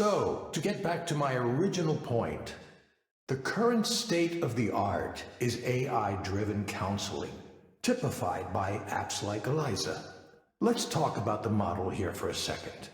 So, to get back to my original point, the current state of the art is AI-driven counseling, typified by apps like Eliza. Let's talk about the model here for a second.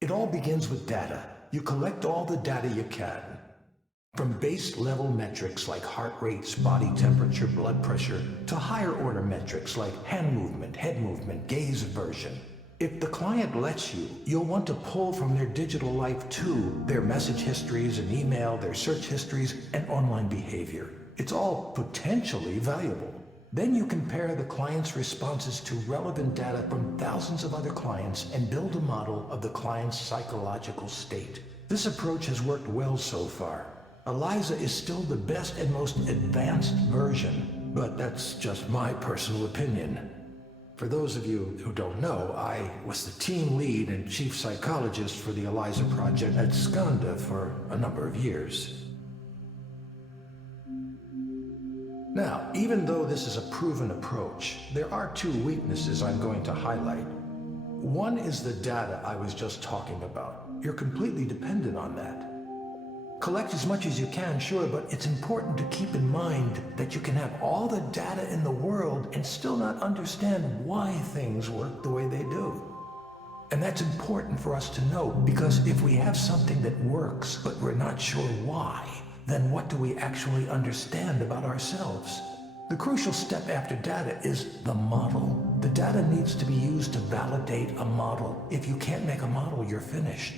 It all begins with data. You collect all the data you can. From base level metrics like heart rates, body temperature, blood pressure, to higher order metrics like hand movement, head movement, gaze aversion. If the client lets you, you'll want to pull from their digital life too, their message histories and email, their search histories, and online behavior. It's all potentially valuable. Then you compare the client's responses to relevant data from thousands of other clients and build a model of the client's psychological state. This approach has worked well so far. Eliza is still the best and most advanced version, but that's just my personal opinion. For those of you who don't know, I was the team lead and chief psychologist for the Eliza project at Skanda for a number of years. Now, even though this is a proven approach, there are two weaknesses I'm going to highlight. One is the data I was just talking about. You're completely dependent on that. Collect as much as you can, sure, but it's important to keep in mind that you can have all the data in the world and still not understand why things work the way they do. And that's important for us to know, because if we have something that works, but we're not sure why, then what do we actually understand about ourselves? The crucial step after data is the model. The data needs to be used to validate a model. If you can't make a model, you're finished.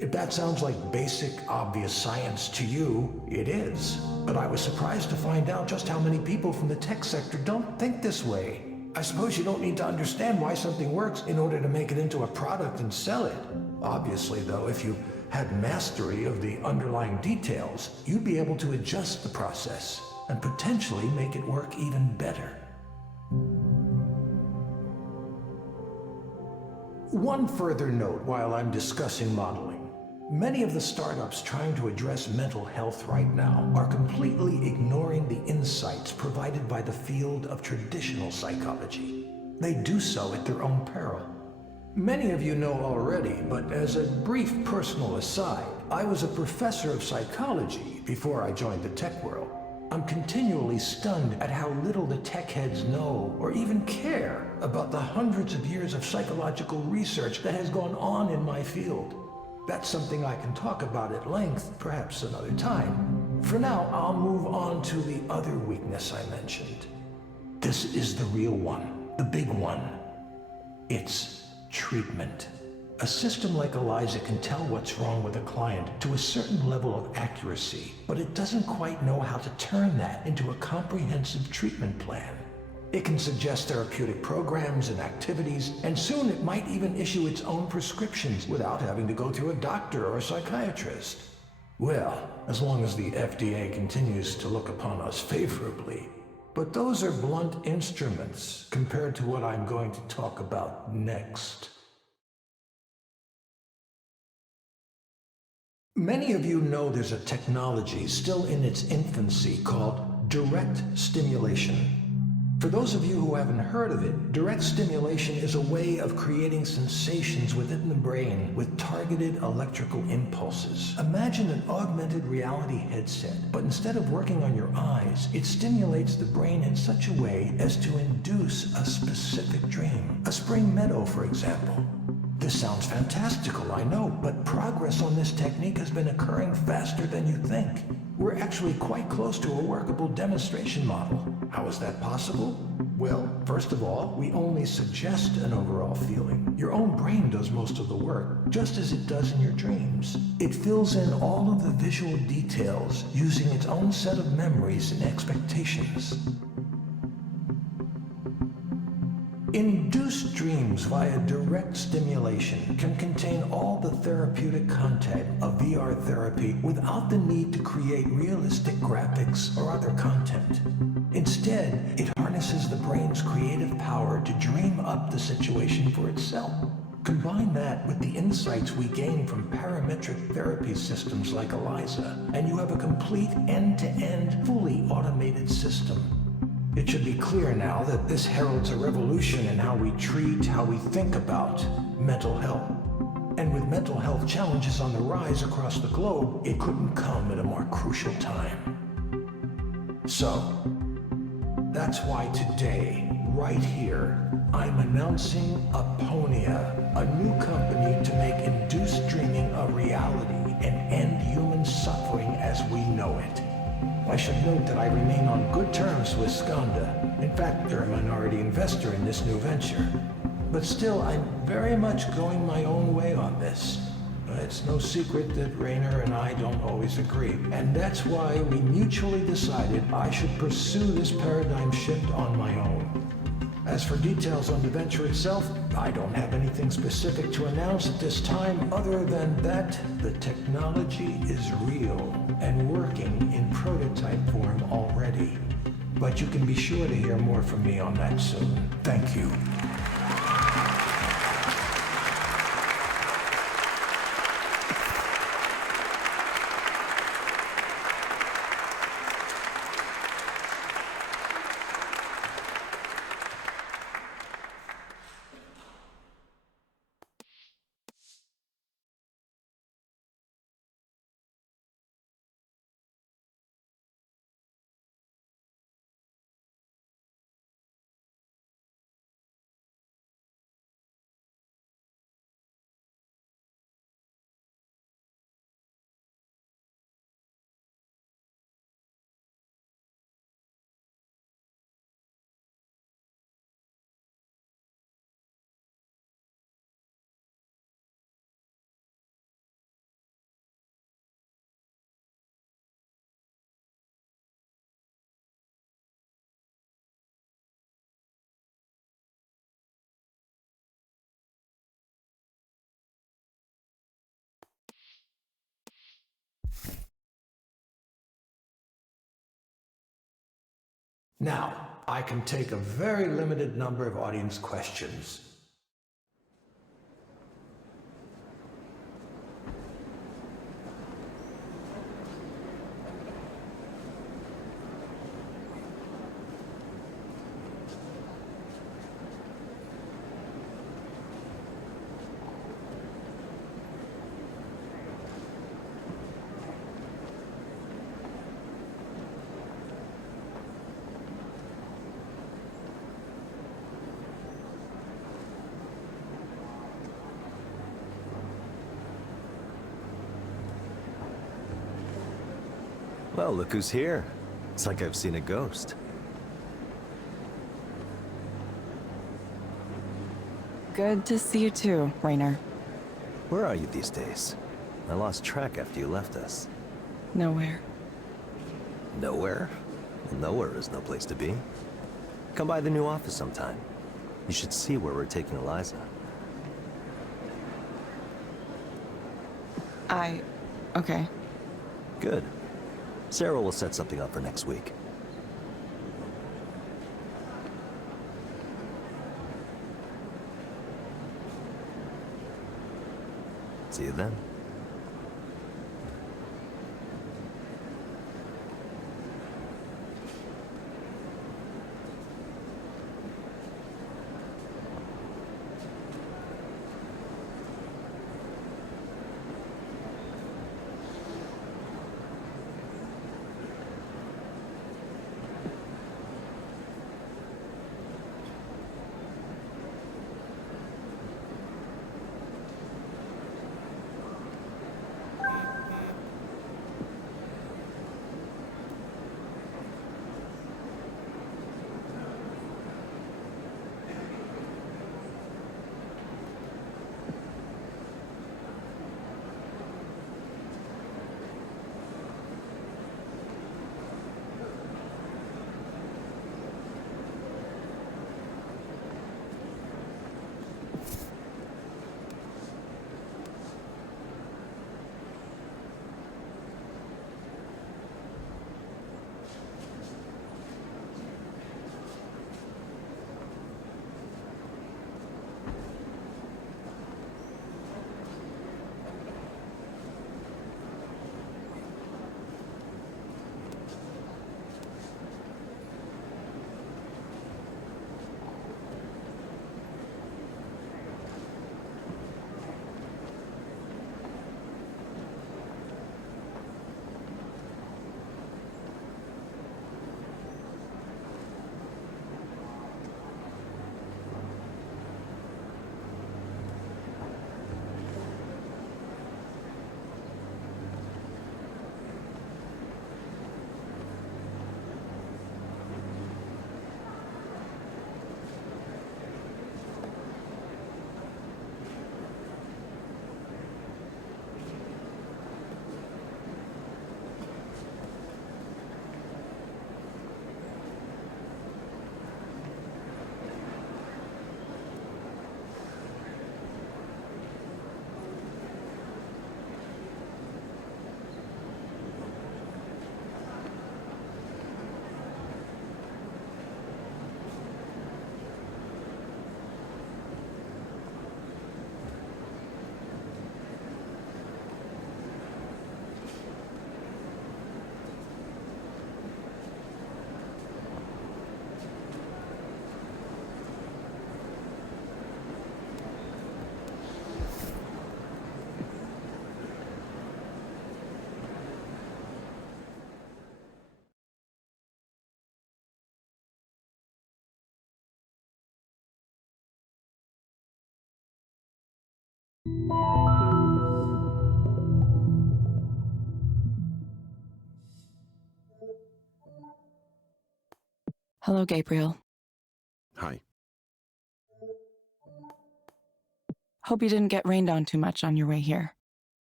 If that sounds like basic, obvious science to you, it is. But I was surprised to find out just how many people from the tech sector don't think this way. I suppose you don't need to understand why something works in order to make it into a product and sell it. Obviously, though, if you had mastery of the underlying details, you'd be able to adjust the process and potentially make it work even better. One further note while I'm discussing modeling. Many of the startups trying to address mental health right now are completely ignoring the insights provided by the field of traditional psychology. They do so at their own peril. Many of you know already, but as a brief personal aside, I was a professor of psychology before I joined the tech world. I'm continually stunned at how little the tech heads know or even care about the hundreds of years of psychological research that has gone on in my field. That's something I can talk about at length, perhaps another time. For now, I'll move on to the other weakness I mentioned. This is the real one, the big one. It's treatment. A system like Eliza can tell what's wrong with a client to a certain level of accuracy, but it doesn't quite know how to turn that into a comprehensive treatment plan. It can suggest therapeutic programs and activities, and soon it might even issue its own prescriptions without having to go through a doctor or a psychiatrist. Well, as long as the FDA continues to look upon us favorably. But those are blunt instruments compared to what I'm going to talk about next. Many of you know there's a technology still in its infancy called direct stimulation. For those of you who haven't heard of it, direct stimulation is a way of creating sensations within the brain with targeted electrical impulses. Imagine an augmented reality headset, but instead of working on your eyes, it stimulates the brain in such a way as to induce a specific dream. A spring meadow, for example. This sounds fantastical, I know, but progress on this technique has been occurring faster than you think. We're actually quite close to a workable demonstration model. How is that possible? Well, first of all, we only suggest an overall feeling. Your own brain does most of the work, just as it does in your dreams. It fills in all of the visual details using its own set of memories and expectations. Induced dreams via direct stimulation can contain all the therapeutic content of VR therapy without the need to create realistic graphics or other content. Instead, it harnesses the brain's creative power to dream up the situation for itself. Combine that with the insights we gain from parametric therapy systems like Eliza, and you have a complete end-to-end, fully automated system. It should be clear now that this heralds a revolution in how we treat, how we think about mental health. And with mental health challenges on the rise across the globe, it couldn't come at a more crucial time. So, that's why today, right here, I'm announcing Aponia, a new company to make induced dreaming a reality and end human suffering as we know it. I should note that I remain on good terms with Skanda. In fact, they're a minority investor in this new venture. But still, I'm very much going my own way on this. It's no secret that Raynor and I don't always agree, and that's why we mutually decided I should pursue this paradigm shift on my own. As for details on the venture itself, I don't have anything specific to announce at this time other than that the technology is real and working in prototype form already. But you can be sure to hear more from me on that soon. Thank you. Now, I can take a very limited number of audience questions. Well, look who's here. It's like I've seen a ghost. Good to see you too, Raynor. Where are you these days? I lost track after you left us. Nowhere. Nowhere? Well, nowhere is no place to be. Come by the new office sometime. You should see where we're taking Eliza. Okay. Good. Sarah will set something up for next week. See you then. Hello, Gabriel. Hi. Hope you didn't get rained on too much on your way here.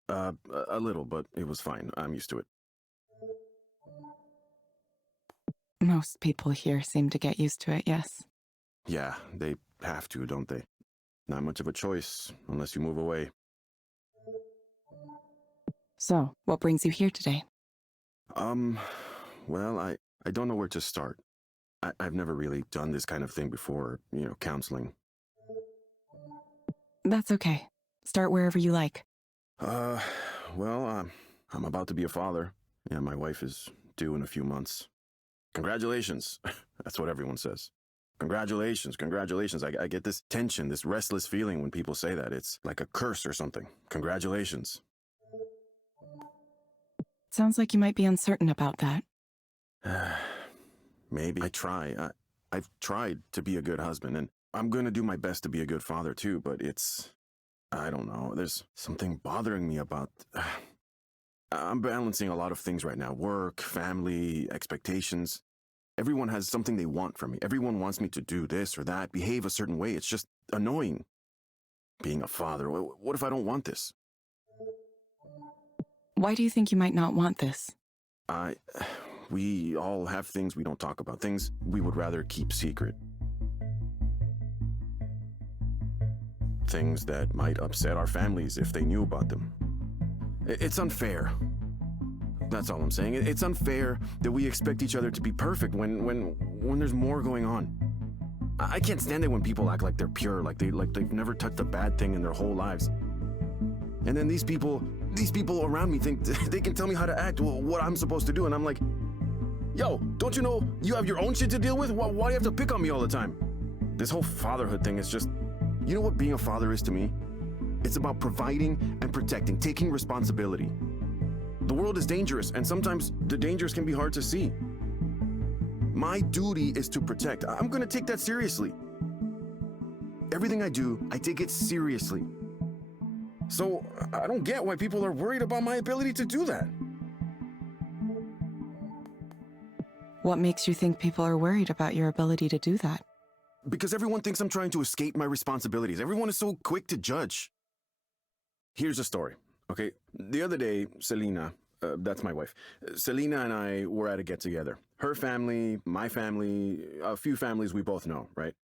A little, but it was fine. I'm used to it. Most people here seem to get used to it, yes. Yeah, they have to, don't they? Not much of a choice, unless you move away. So, what brings you here today? Well, I don't know where to start. I've never really done this kind of thing before, counseling. That's okay. Start wherever you like. Well, I'm about to be a father. Yeah, my wife is due in a few months. Congratulations. That's what everyone says. Congratulations, congratulations. I get this tension, this restless feeling when people say that. It's like a curse or something. Congratulations. Sounds like you might be uncertain about that. Maybe. I've tried to be a good husband, and I'm going to do my best to be a good father too, but I don't know. There's something bothering me about... I'm balancing a lot of things right now. Work, family, expectations. Everyone has something they want from me. Everyone wants me to do this or that, behave a certain way. It's just annoying. Being a father, what if I don't want this? Why do you think you might not want this? We all have things we don't talk about, things we would rather keep secret. Things that might upset our families if they knew about them. It's unfair. That's all I'm saying. It's unfair that we expect each other to be perfect when there's more going on. I can't stand it when people act like they're pure, like they've never touched a bad thing in their whole lives. And then these people around me think they can tell me how to act, what I'm supposed to do, and I'm like, yo, don't you know you have your own shit to deal with? Why do you have to pick on me all the time? This whole fatherhood thing is just, you know what being a father is to me? It's about providing and protecting, taking responsibility. The world is dangerous, and sometimes the dangers can be hard to see. My duty is to protect. I'm gonna take that seriously. Everything I do, I take it seriously. So I don't get why people are worried about my ability to do that. What makes you think people are worried about your ability to do that? Because everyone thinks I'm trying to escape my responsibilities. Everyone is so quick to judge. Here's a story, okay? The other day, Selena, that's my wife, Selena and I were at a get-together. Her family, my family, a few families we both know, right?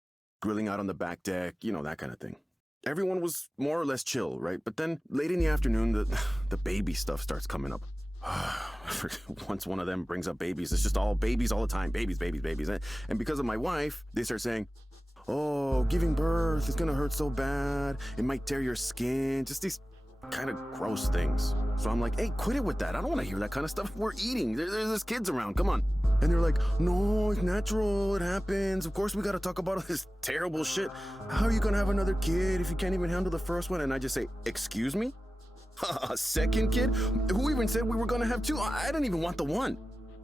Grilling out on the back deck, that kind of thing. Everyone was more or less chill, right? But then late in the afternoon, the baby stuff starts coming up. Once one of them brings up babies, it's just all babies all the time. Babies, babies, babies. And because of my wife, they start saying, oh, giving birth is gonna hurt so bad. It might tear your skin. Just these kind of gross things. So I'm like, hey, quit it with that. I don't want to hear that kind of stuff. We're eating. There's kids around. Come on. And they're like, no, it's natural. It happens. Of course, we got to talk about all this terrible shit. How are you going to have another kid if you can't even handle the first one? And I just say, excuse me? A second kid? Who even said we were going to have two? I didn't even want the one.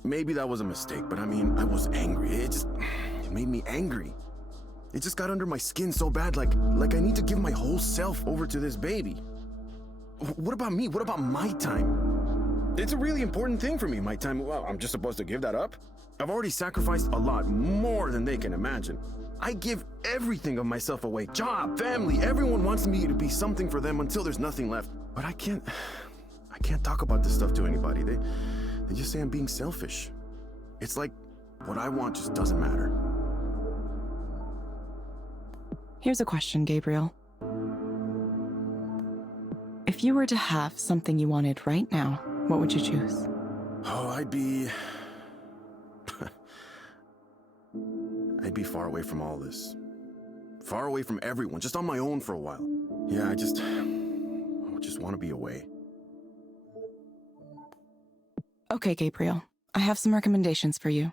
Maybe that was a mistake, but I mean, I was angry. It made me angry. It just got under my skin so bad, like I need to give my whole self over to this baby. What about me? What about my time? It's a really important thing for me, my time. Well, I'm just supposed to give that up? I've already sacrificed a lot, more than they can imagine. I give everything of myself away. Job, family, everyone wants me to be something for them until there's nothing left. But I can't talk about this stuff to anybody. They just say I'm being selfish. It's like what I want just doesn't matter. Here's a question, Gabriel. If you were to have something you wanted right now, what would you choose? Oh, I'd be far away from all this. Far away from everyone, just on my own for a while. Yeah, I just want to be away. Okay, Gabriel. I have some recommendations for you.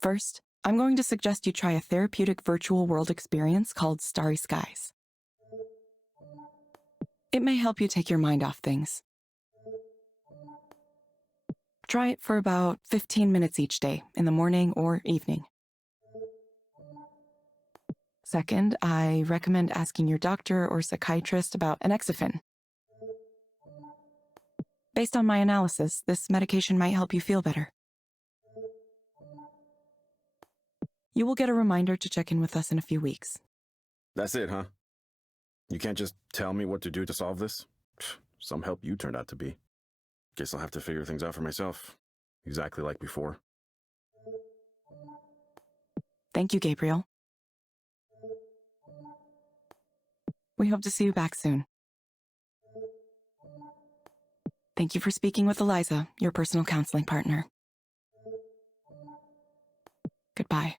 First, I'm going to suggest you try a therapeutic virtual world experience called Starry Skies. It may help you take your mind off things. Try it for about 15 minutes each day, in the morning or evening. Second, I recommend asking your doctor or psychiatrist about Anexafen. Based on my analysis, this medication might help you feel better. You will get a reminder to check in with us in a few weeks. That's it, huh? You can't just tell me what to do to solve this? Some help you turned out to be. Guess I'll have to figure things out for myself. Exactly like before. Thank you, Gabriel. We hope to see you back soon. Thank you for speaking with Eliza, your personal counseling partner. Goodbye.